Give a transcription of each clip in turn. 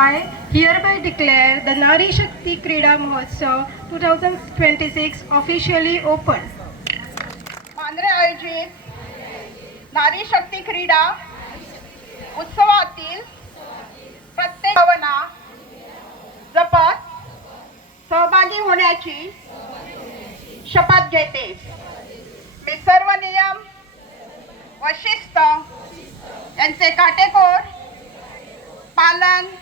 I hereby declare the Nari Shakti Krida Mahotsav 2026 officially open. Mandrem आयोजित नारी शक्ती क्रीडा उत्सवातील प्रत्येक भावना जपत सहभागी होण्याची शपथ घेते. मी सर्व नियम व शिस्त यांचे काटेकोर पालन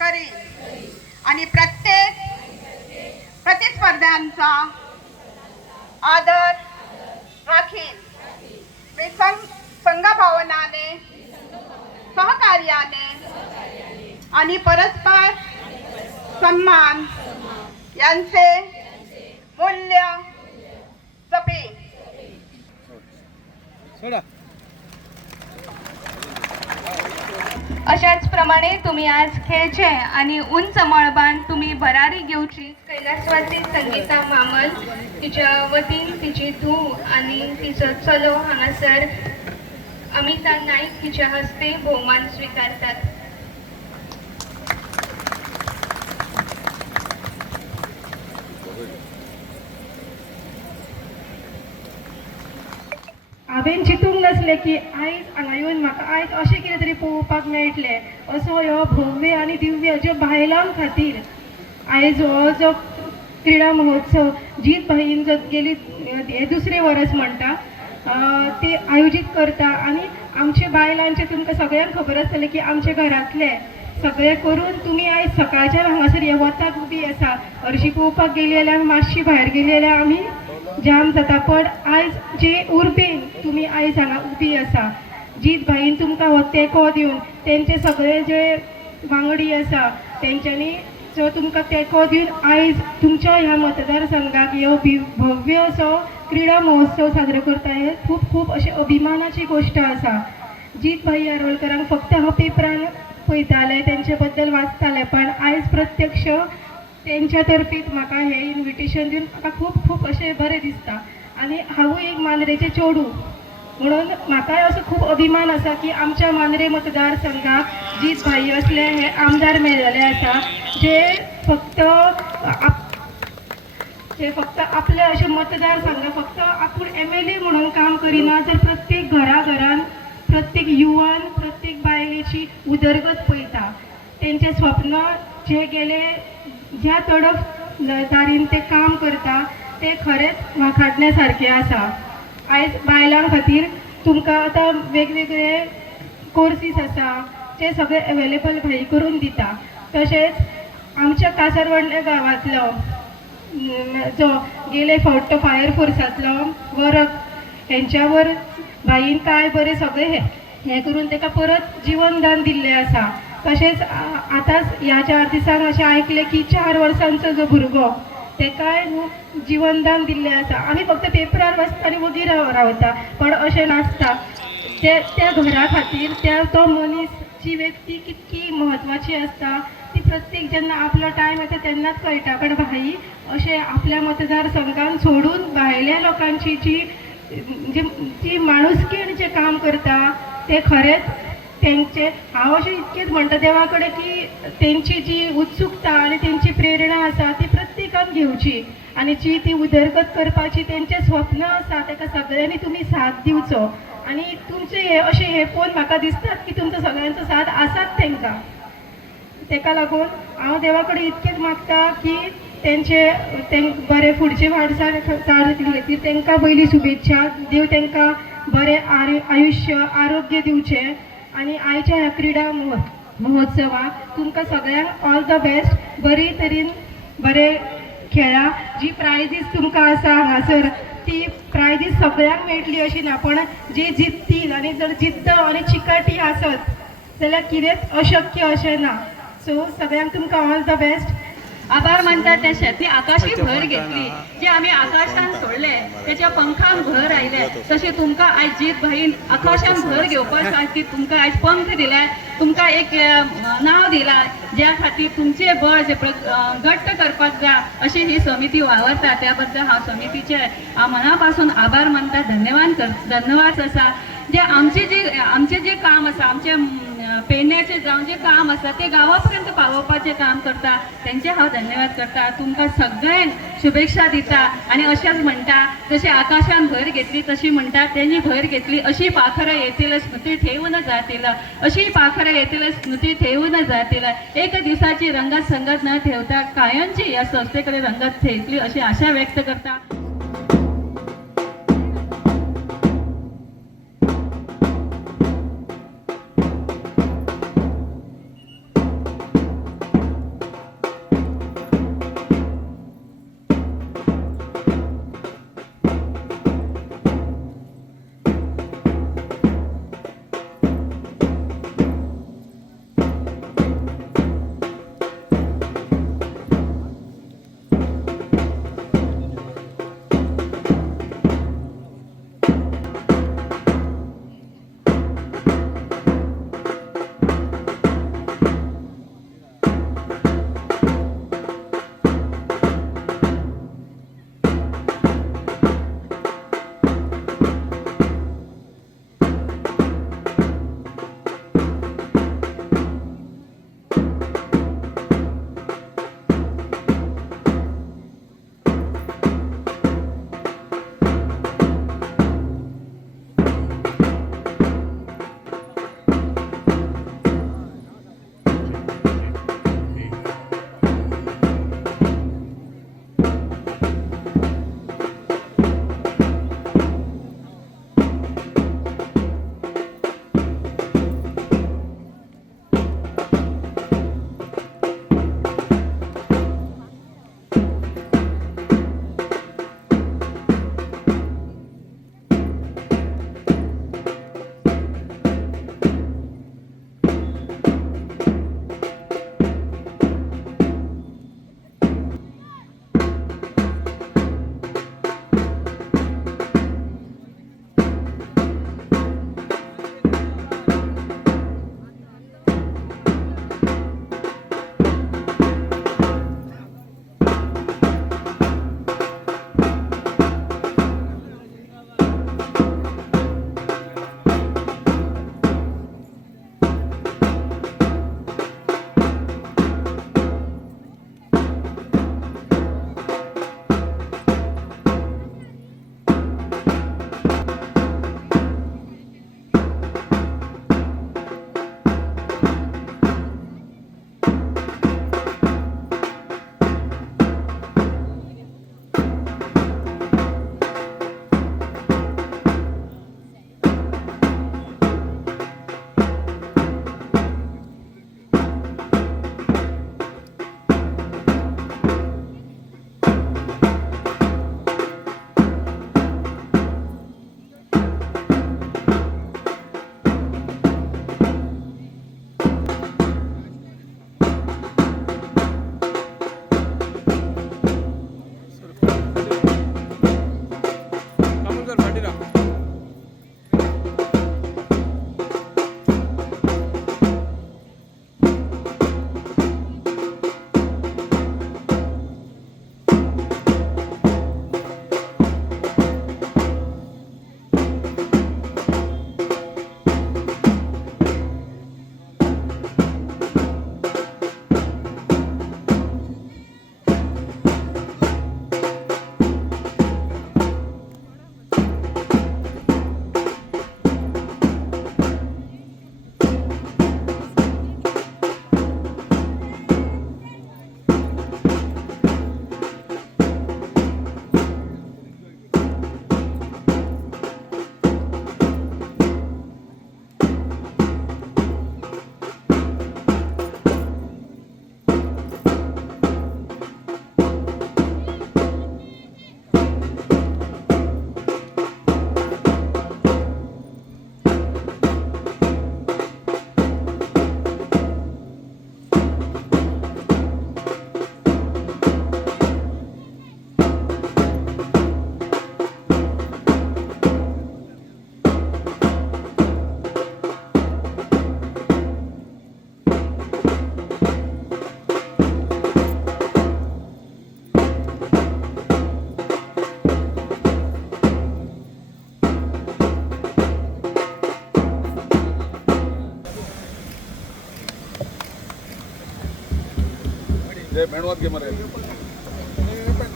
करीन आणि प्रत्येक प्रतिस्पर्ध्यांचा आदर राखीन. मी संघभावनाने सहकार्याने आणि परस्पर सन्मान यांचे मूल्य जपेन. अशाच प्रमाणे तुम्ही आज खेळचे आणि उंच मळबान तुम्ही भरारी घेवची. कैलासवासी संगीता मामल तिच्या वतीन तिची धूव आणि तिचो चलो हांगासर अमिता नाईक तिच्या हस्ते भोवमान स्वीकारतात. हांवें चिंतूंक नासलें की आयज हांगा येवन म्हाका आयज अशें कितें तरी पळोवपाक मेळटलें. असो ह्यो भव्य आनी दिव्य ज्यो बायलां खातीर आयज हो जो क्रीडा महोत्सव जीत भाईन जो गेली हे दुसरें वर्स म्हणटा ते आयोजीत करता. आनी आमचे बायलांचे तुमकां सगळ्यांक खबर आसतलें की आमचे घरांतले सगळे करून तुमी आयज सकाळच्यान हांगासर हे वताक उबी आसा. हरशीं पळोवपाक गेली जाल्यार मातशी भायर गेली जाल्यार आमी जाम जाता. पण आयज जे उर्बेन तुमी आयज हांगा उबी आसा जीत भाईन तुमकां हो तेंको दिवन तेंचे सगळे जे वांगडी आसा तेंच्यांनी जो तुमकां तेंको दिवन आयज तुमच्या ह्या मतदारसंघाक ह्यो भव्य असो क्रीडा महोत्सव साजरो करता हे खूब खूब अशी अभिमानाची गोश्ट आसा. जीत भाई यारोलकरांक फक्त हांव पेपरान पळयतालें तेंचे बद्दल वाचतालें पण आयज प्रत्यक्ष तेंच्या तर्फीच म्हाका हें इन्विटेशन दिवन म्हाका खूब खूब अशें बरें दिसता. आनी हांवूय एक मांद्रेचें चेडूं म्हणून म्हाकाय असो खूब अभिमान आसा की आमच्या मांद्रे मतदारसंघाक जीत भाई असले हे आमदार मेळिल्ले आसा जे फक्त आपले अशे मतदारसंघ फक्त आपूण MLA म्हणून काम करिना तर प्रत्येक घरान प्रत्येक युवान प्रत्येक बायलेची उदरगत पळयता. तेंचे स्वप्न जे गेले ज्या तडफ दारीन ते काम करता ते खरेंच वाखाडण्या सारखे आसा. आयज बायलां खातीर तुमकां आतां वेगवेगळे कोर्सीस आसा ते सगळे अवेलेबल भाई करून दिता. तशेंच आमच्या कासारवडल्या गांवांतलो जो गेले फावट तो फायर फोर्सांतलो वर्क हेंच्यावर भाईन काय बरें सगळें हें करून ताका परत जीवनदान दिल्लें आसा. तशेंच आतांच ह्या 4 दिसांक अशें आयकलें की 4 वर्सांचो जो भुरगो तेकाय जीवनदान दिल्लें आसा. आमी फक्त पेपरार वाचता आनी वगीर रावता पण अशें नासता. त्या घरा खातीर तो मनीस जी व्यक्ती कितकी म्हत्वाची आसता ती प्रत्येक जेन्ना आपलो टायम येता तेन्नाच कळटा. पण भाई अशें आपल्या मतदारसंघान सोडून भायल्या लोकांची जी माणुसकीण जें काम करता ते खरेंच तेंचे हांव अशें इतकेंच म्हणटा देवा कडेन की तेंची जी उत्सुकता आनी तेंची प्रेरणा आसा ती प्रत्येकान घेवची आनी जी ती उदरगत करपाची तेंचें स्वप्न आसा ताका सगळ्यांनी तुमी साथ दिवचो. आनी तुमचे हे पळोवन म्हाका दिसतात की तुमचो सगळ्यांचो साथ आसात तेंकां. ताका लागून हांव देवा कडेन इतकेंच मागता की तें बरें फुडचे वाटचाल खातीर तेंकां पयली शुभेच्छा देव तेंकां बरें आयुश्य आरोग्य दिवचें. आनी आयच्या ह्या क्रीडा महोत्सवाक तुमकां सगळ्यांक ऑल द बेस्ट. बरे तरेन बरें खेळा. जी प्रायजीस तुमकां आसा हांगासर ती प्रायजीस सगळ्यांक मेळटली अशी ना पण जे जिखतील आनी जर जिद्द आनी चिकाटी आसत जाल्यार कितेंच अशक्य अशें ना. सो सगळ्यांक तुमकां ऑल द बेस्ट. आभार मानतात त्या शेती आकाशी भर घेतली जे आम्ही आकाशान सोडले त्याच्या पंखान भर आयले तसे तुमकां आयज जीत भाईन आकाशान भर घेवपा खातीर तुमकां आयज पंख दिले तुमकां एक नाव दिला ज्या खातीर तुमचे बळ जे घट्ट करपाक जाय अशी ही समिती वावरता. त्या बद्दल हांव समितीचे हांव मनापासून आभार मानता. धन्यवाद आसा जे आमचे जे काम आसा आमचे पेडण्याचे जावन जे काम आसा ते गावापर्यंत पावोवपाचें काम करता तेंचे हांव धन्यवाद करता. तुमकां सगळ्यांक शुभेच्छा दिता आनी अशेंच म्हणटा जशी आकाशान भर घेतली तशी म्हणटा त्यांनी भर घेतली अशी पाखरं येतील स्मृती ठेवून जातील, अशी पाखरं येतील स्मृती ठेवून जातील. एक दिवसाची रंगत संगत न ठेवता कायमची या संस्थेकडे रंगत ठेवली अशी आशा व्यक्त करता.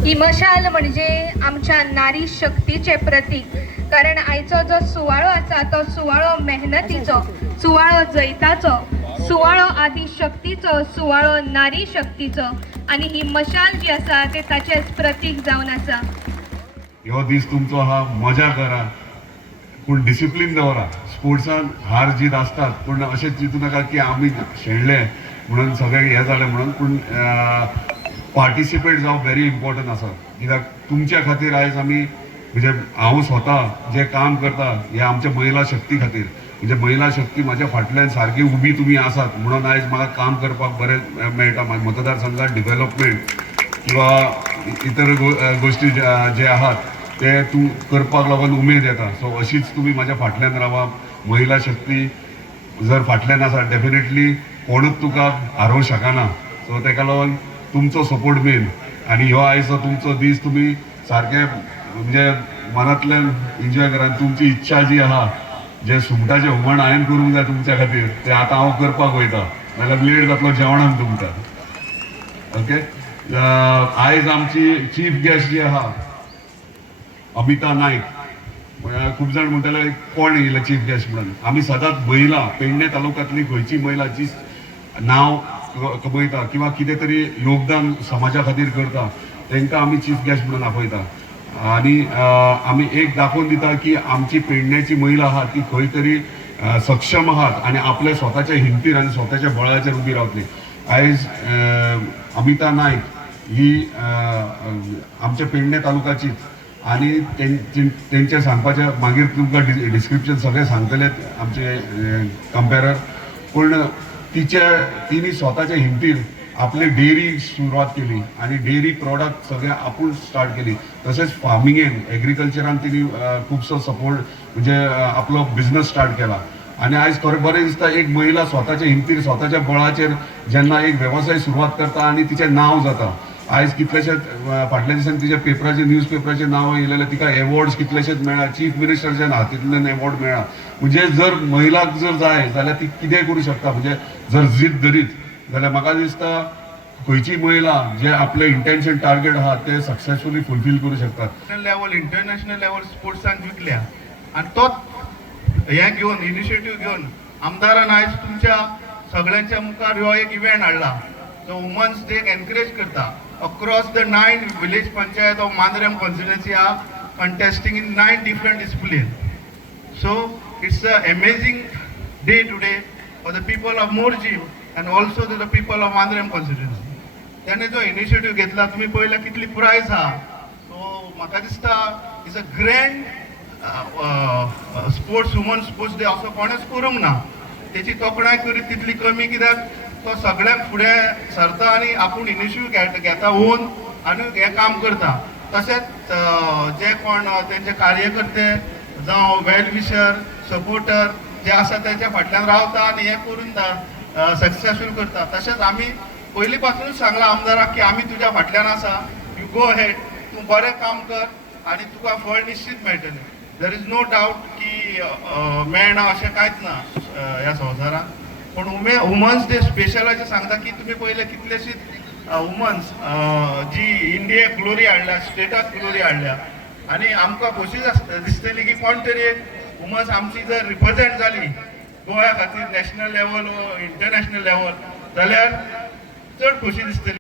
ही मशाल म्हणजे आमच्या नारी शक्तीचे प्रतीक. कारण आयचो जो सुवाळो आसा तो सुवाळो मेहनतीचो, सुवाळो जैताचो, सुवाळो आदी शक्तीचो, सुवाळो नारी शक्तीचो. आणि ही मशाल जी आसा ते ताचेच प्रतीक जावन आसा. ह्यो दीस तुमचो हा मजा करा, पूण डिसिप्लीन दवरा. स्पोर्ट्सान हार जीत असतात, पूण अशें चिंतू नाका की आमी शेणले म्हणून सगळें हें जालें म्हणून. पूण पार्टिसिपेट जावप व्हेरी इम्पॉर्टंट आसा. कित्याक तुमच्या खातीर आयज आमी म्हणजे हांव स्वता जे काम करता हे आमच्या महिला शक्ती खातीर. म्हणजे महिला शक्ती म्हाज्या फाटल्यान सारकी उबी तुमी आसात म्हणून आयज म्हाका काम करपाक बरें मेळटा. मतदारसंघात डेव्हलपमेंट किंवा इतर गोष्टी जे आहात ते तूं करपाक लागून उमेद येता. सो अशीच तुमी म्हाज्या फाटल्यान रावा. महिला शक्ती जर फाटल्यान आसा डेफिनेटली कोणूच तुका हारोवंक शकना. सो ताका लागून तुमचो सपोर्ट मेन. आनी ह्यो आयचो तुमचो दीस तुमी सारके म्हणजे मनांतल्यान एन्जॉय करा. तुमची इच्छा जी आहा, जे सुंगटाचें हुमण हांवें करूंक जाय तुमच्या खातीर, ते आतां हांव करपाक वयता. नाल्यार लेट जातलो जेवणाक तुमकां. ओके. आयज आमची चीफ गेस्ट जी आहा अमिता नायक. खूब जाण म्हणटाले कोण येयला चीफ गेस्ट म्हणून. आमी सदांच महिला, पेडणे तालुक्यांतली खंयची महिला जी नांव कमयता किंवा कितें तरी योगदान समाजा खातीर करता तांकां आमी चीफ गेस्ट म्हणून आपयता. आनी आमी एक दाखोवन दिता की आमची पेडण्याची महिला आहा ती खंय तरी सक्षम आहात आनी आपल्या स्वताच्या हिमतीर आनी स्वताच्या बळाचेर उबी रावतली. आयज अमिता नायक ही आमच्या पेडणे तालुक्याचीच. आनी तेंचे सांगपाचें मागीर तुमकां डिस्क्रिप्शन सगळें सांगतले आमचे कंपेरर. पूण तिणी स्वताच्या हिमतीर आपली डेअरी सुरवात केली आणि डेअरी प्रॉडक्ट सगळे आपूण स्टार्ट केली. तसेच फार्मिंगेन एग्रीकल्चरान तिने खूपसो सपोर्ट म्हणजे आपलो बिझनेस स्टार्ट केला. आणि आज खरें बरें दिसता एक महिला स्वताच्या हिमतीर स्वताच्या बळाचेर जेन्ना एक वेवसाय सुरवात करता आणि तिचें नांव जाता. आयज कितलेशेच फाटल्या दिसांनी तिच्या पेपराचेर न्यूज पेपराचेर नांव येयलेलें. तिका एवॉर्ड्स कितलेशेच मेळ्ळा. चीफ मिनिस्टरच्या हातींतल्यान एवॉर्ड मेळ्ळा. म्हणजे जर महिलाक जर जाय जाल्यार ती कितें करूं शकता. म्हणजे जर जिद्द धरीत जाल्यार म्हाका दिसता खंयची महिला जे आपले इंटेन्शन टार्गेट आहा ते सक्सेसफुली फुलफील करू शकतात. नॅशनल लेवल इंटरनॅशनल लेवल स्पोर्ट्सांक जिंकल्या आणि तोच हें घेवन इनिशिएटीव घेवन आमदारान आयज तुमच्या सगळ्यांच्या मुखार हो एक इव्हेंट हाडला जो वुमन्स डेक एनकरेज करता. Across the 9 village panchayat of Mandrem constituency are contesting in 9 different disciplines. So it's an amazing day today for the people of Morjim and also to the people of Mandrem constituency. त्याने जो initiative घेतला तुम्ही पळयला कितली prize आहा. So म्हाका दिसता is a grand sports woman sports day असो कोणेच करूंक ना. त्याची तोखणाय करीत तितली कमी कित्याक तो सगळ्यांक फुडें सरता आनी आपूण इनिशिएटीव घेता ओन आनी हें काम करता. तशेंच जे कोण तेंचे कार्यकर्ते जावं वेल विशर सपोर्टर जे आसा तेच्या फाटल्यान रावता आनी हें करून सक्सेसफूल करता. तशेंच आमी पयलीं पासूनच सांगला आमदाराक की आमी तुज्या फाटल्यान आसा. यू गो हेड, तूं बरें काम कर आनी तुका फळ निश्चित मेळटलें. देर इज नो डावट की मेळना अशें कांयच ना ह्या संवसारान. पूण वुमन्स डे स्पेशल अशें सांगता की तुमी पयले कितलेशीच वुमन्स जी इंडियेक ग्लोरी हाडल्या, स्टेटाक ग्लोरी हाडल्या आनी आमकां खोशी दिसतली की कोण तरी एक वुमन्स आमची जर रिप्रेझेंट जाली गोंया खातीर नॅशनल लेवल वा इंटरनॅशनल लेवल जाल्यार चड खोशी दिसतली.